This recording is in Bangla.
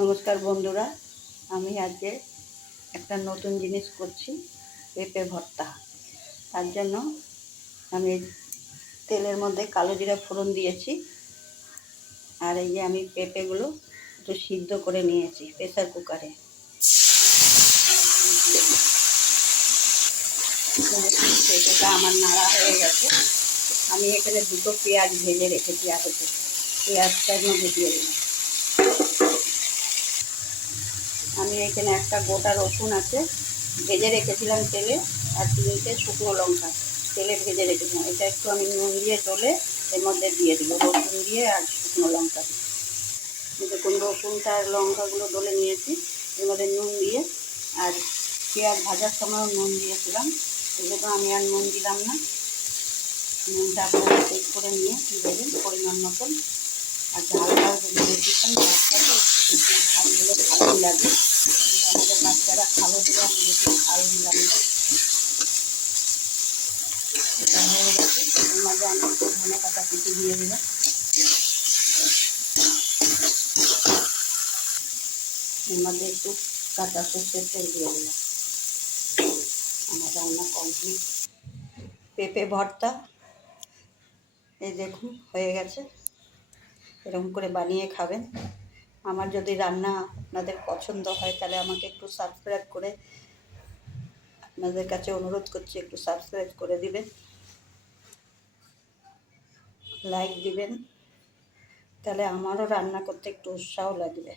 নমস্কার বন্ধুরা, আমি আজকে একটা নতুন জিনিস করছি, পেঁপে ভর্তা। তার জন্য আমি তেলের মধ্যে কালো জিরা ফোড়ন দিয়েছি। আর এই যে আমি পেঁপেগুলো একটু সিদ্ধ করে নিয়েছি প্রেসার কুকারে। পেঁপেটা আমার নাড়া হয়ে গেছে। আমি এখানে দুটো পেঁয়াজ ভেজে রেখেছি আগে থেকে, পেঁয়াজটার মধ্যে দিয়ে দিলাম। আমি এখানে একটা গোটা রসুন আছে, ভেজে রেখেছিলাম তেলে, আর 3টে শুকনো লঙ্কা তেলে ভেজে রেখেছিলাম। এটা একটু আমি নুন দিয়ে ডলে এর মধ্যে দিয়ে দেবো, রসুন দিয়ে আর শুকনো লঙ্কা দিয়ে। দেখুন রসুনটা আর লঙ্কাগুলো ডলে নিয়েছি, এর মধ্যে নুন দিয়ে, আর পেঁয়াজ ভাজার সময় নুন দিয়েছিলাম, এগুলো আমি আর নুন দিলাম না। নুনটা আপনারা চেক করে নিয়ে দেবেন পরিমাণ মতন। আর ঝালটাও যদি বেশি খান ভাতটাকে একটু বেশি ঝাল হলে ভালোই লাগে। আমাদের বাচ্চারা খাবে বলে আমি বেশি ঝাল দিলাম না। এটা হয়ে গেছে, এর মাঝে আমি একটু ধনে পাতা কুচি দিয়ে দিলাম। এর মধ্যে একটু কাঁচা সর্ষের তেল দিয়ে দিলাম। আমার রান্না কমপ্লিট। পেঁপে ভর্তা এই দেখুন হয়ে গেছে। এরকম করে বানিয়ে খাবেন। আমার যদি রান্না আপনাদের পছন্দ হয় তাহলে আমাকে একটু সাবস্ক্রাইব করে, আপনাদের কাছে অনুরোধ করছি একটু সাবস্ক্রাইব করে দিবেন, লাইক দিবেন, তাহলে আমারও রান্না করতে একটু উৎসাহ লাগবে।